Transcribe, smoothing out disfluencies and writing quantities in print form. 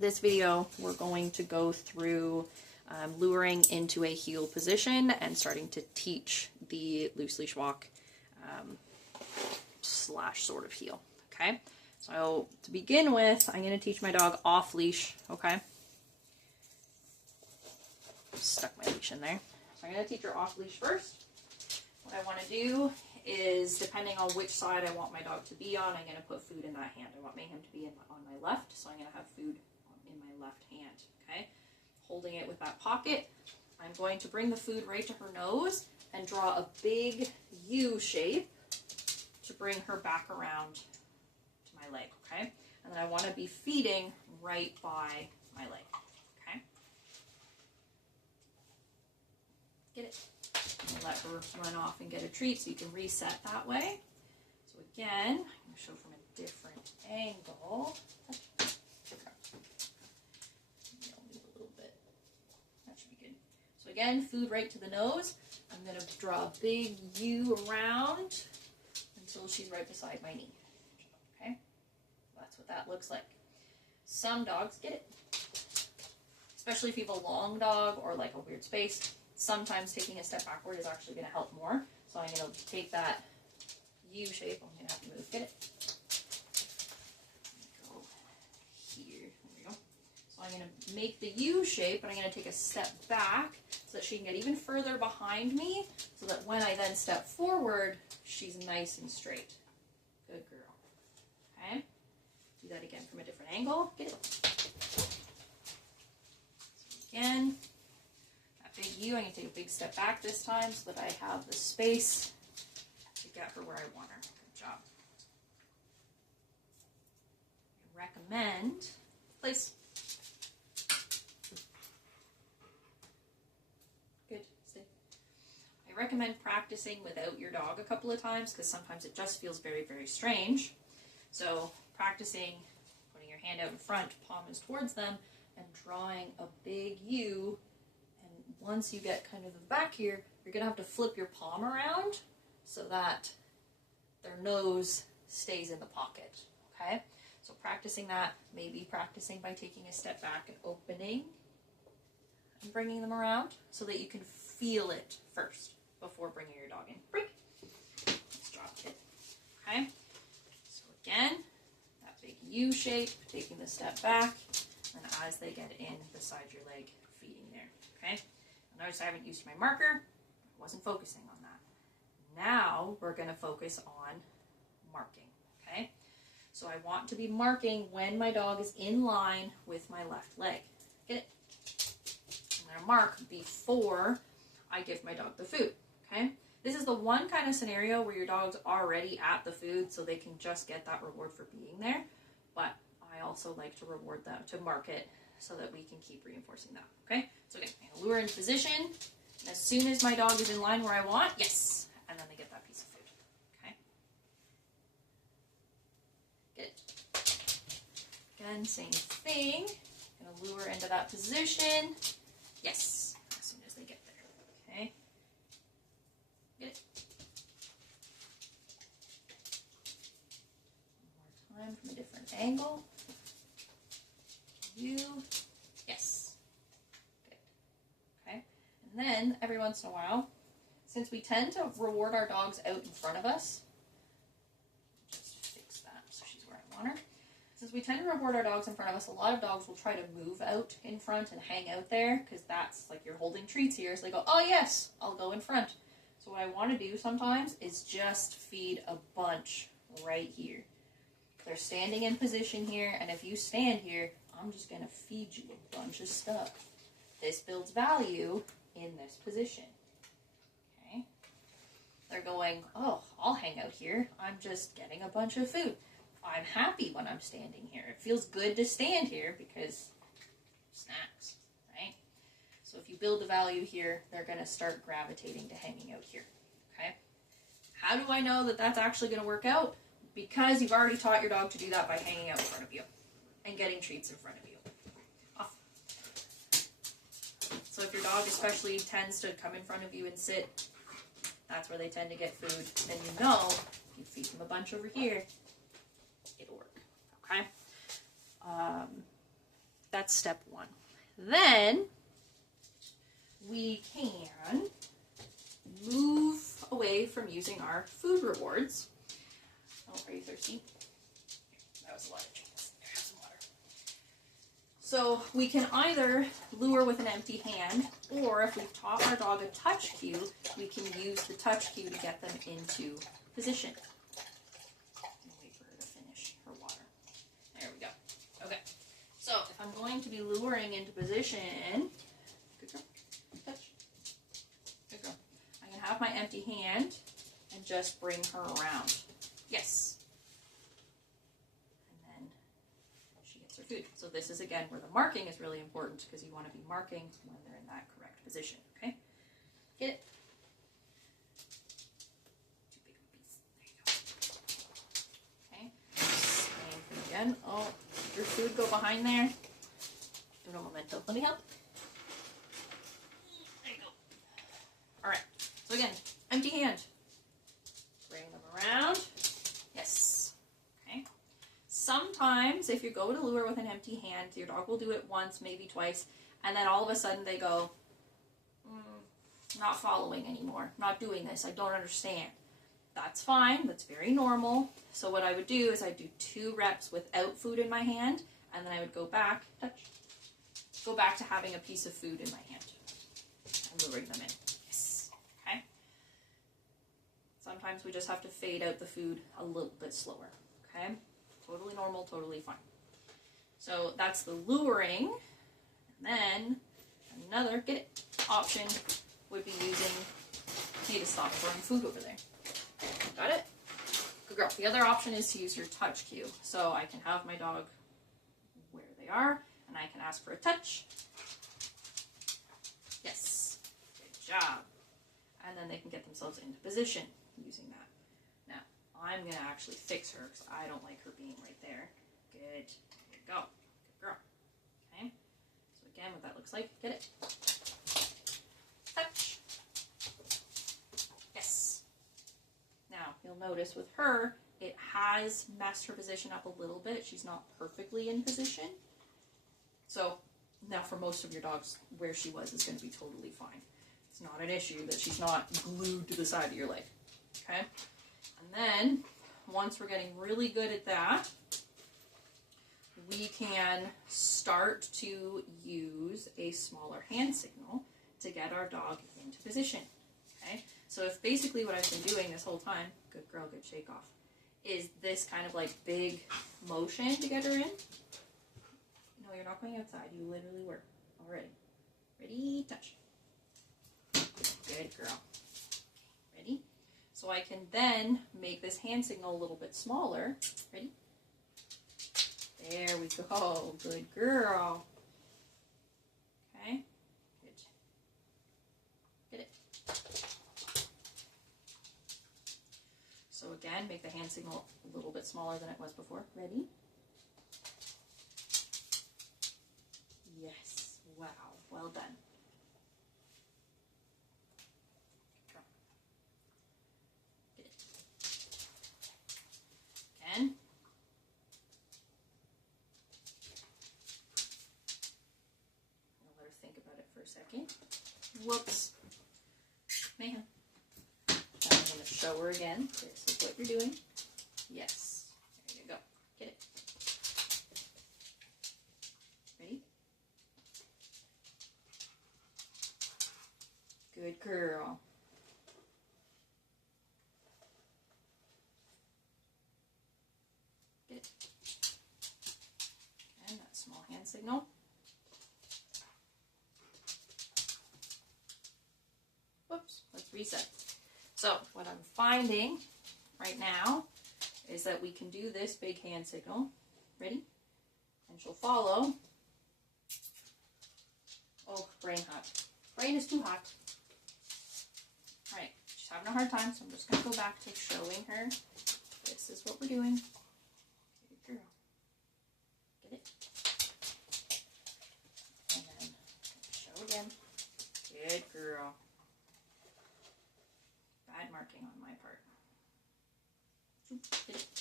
This video, we're going to go through luring into a heel position and starting to teach the loose leash walk slash sort of heel, okay? So to begin with, I'm going to teach my dog off leash, okay? Stuck my leash in there. So I'm going to teach her off leash first. What I want to do is, depending on which side I want my dog to be on, I'm going to put food in that hand. I want Mayhem to be on my left, so I'm going to have food in my left hand, okay? Holding it with that pocket, I'm going to bring the food right to her nose and draw a big U shape to bring her back around to my leg, okay? And then I want to be feeding right by my leg, okay? Get it. And let her run off and get a treat so you can reset that way. So again, I'm going to show from a different angle. So again, food right to the nose. I'm going to draw a big U around until she's right beside my knee. Okay? That's what that looks like. Some dogs get it. Especially if you have a long dog or like a weird space. Sometimes taking a step backward is actually going to help more. So I'm going to take that U shape. I'm going to have to move. Get it? Go here. There we go. So I'm going to make the U shape, and I'm going to take a step back so that she can get even further behind me, so that when I then step forward, she's nice and straight. Good girl. Okay? Do that again from a different angle. Get it? So again, that big U, I'm going to take a big step back this time so that I have the space to get her where I want her. Good job. I recommend, place. I recommend practicing without your dog a couple of times because sometimes it just feels very, very strange. So practicing putting your hand out in front, palm is towards them, and drawing a big U. And once you get kind of the back here, you're going to have to flip your palm around so that their nose stays in the pocket. Okay? So practicing that, maybe practicing by taking a step back and opening and bringing them around so that you can feel it first before bringing your dog in. Break. Let's drop it. Okay? So again, that big U shape, taking the step back, and as they get in beside your leg, feeding there. Okay? Notice I haven't used my marker. I wasn't focusing on that. Now we're going to focus on marking. Okay? So I want to be marking when my dog is in line with my left leg. Get it? I'm going to mark before I give my dog the food, okay? This is the one kind of scenario where your dog's already at the food, so they can just get that reward for being there. But I also like to reward them, to mark it, so that we can keep reinforcing that, okay? So again, I'm going to lure into position. And as soon as my dog is in line where I want, yes, and then they get that piece of food, okay? Get it? Again, same thing. I'm going to lure into that position. Yes, as soon as they get there, okay? Get it? One more time from a different angle. You, yes. Good, okay? And then, every once in a while, since we tend to reward our dogs out in front of us, just fix that so she's where I want her. Since we tend to reward our dogs in front of us, a lot of dogs will try to move out in front and hang out there because that's like you're holding treats here. So they go, oh yes, I'll go in front. So what I want to do sometimes is just feed a bunch right here. They're standing in position here, and if you stand here, I'm just going to feed you a bunch of stuff. This builds value in this position. Okay? They're going, oh, I'll hang out here. I'm just getting a bunch of food. I'm happy when I'm standing here. It feels good to stand here because snacks, right? So if you build the value here, they're going to start gravitating to hanging out here, okay? How do I know that that's actually going to work out? Because you've already taught your dog to do that by hanging out in front of you and getting treats in front of you. Off. So if your dog especially tends to come in front of you and sit, that's where they tend to get food, then you know you feed them a bunch over here, it'll work, okay? That's step one. Then we can move away from using our food rewards. Oh, are you thirsty? That was a lot of chickens. Have some water. So we can either lure with an empty hand, or if we've taught our dog a touch cue, we can use the touch cue to get them into position. Wait for her to finish her water. There we go. Okay. So if I'm going to be luring into position, good girl, touch, good girl. I'm going to have my empty hand and just bring her around. Yes. And then she gets her food. So this is, again, where the marking is really important, because you want to be marking when they're in that correct position, okay? Get it? Too big of a piece. There you go. Okay. Same thing again. Oh, did your food go behind there? No memento. Let me help. There you go. All right. So again, empty hand. Bring them around. Yes. Okay. Sometimes if you go to lure with an empty hand, your dog will do it once, maybe twice, and then all of a sudden they go, not following anymore, not doing this, I don't understand. That's fine. That's very normal. So what I would do is I'd do 2 reps without food in my hand, and then I would go back, touch, go back to having a piece of food in my hand and luring them in. Yes. Okay. Sometimes we just have to fade out the food a little bit slower. Okay. Totally normal, totally fine. So that's the luring. And then another option would be using, need to stop throwing food over there. Got it? Good girl. The other option is to use your touch cue. So I can have my dog where they are, and I can ask for a touch. Yes. Good job. And then they can get themselves into position using that. Now, I'm going to actually fix her because I don't like her being right there. Good. There you go. Good girl. Okay. So again, what that looks like, get it. Touch. Yes. Now, you'll notice with her, it has messed her position up a little bit. She's not perfectly in position. So now for most of your dogs, where she was is going to be totally fine. It's not an issue that she's not glued to the side of your leg. Okay? And then, once we're getting really good at that, we can start to use a smaller hand signal to get our dog into position. Okay? So if basically what I've been doing this whole time, good girl, good shake off, is this kind of like big motion to get her in. No, you're not going outside. You literally were already. Ready? Touch. Good girl. Ready? So I can then make this hand signal a little bit smaller. Ready? There we go. Good girl. Okay. Good. Get it. So again, make the hand signal a little bit smaller than it was before. Ready? Yes. Wow. Well done. Get it. Again. I'll let her think about it for a second. Whoops. Mayhem. I'm going to show her again. This is what you're doing. Yes. There you go. Get it. Ready? Good girl. Get it. And that small hand signal. Whoops. Let's reset. So what I'm finding right now is that we can do this big hand signal. Ready? And she'll follow. Oh, brain hot. Brain is too hot. All right, she's having a hard time, so I'm just going to go back to showing her. This is what we're doing. Good girl. Get it? And then show again. Good girl. Bad marking on my part. Get it?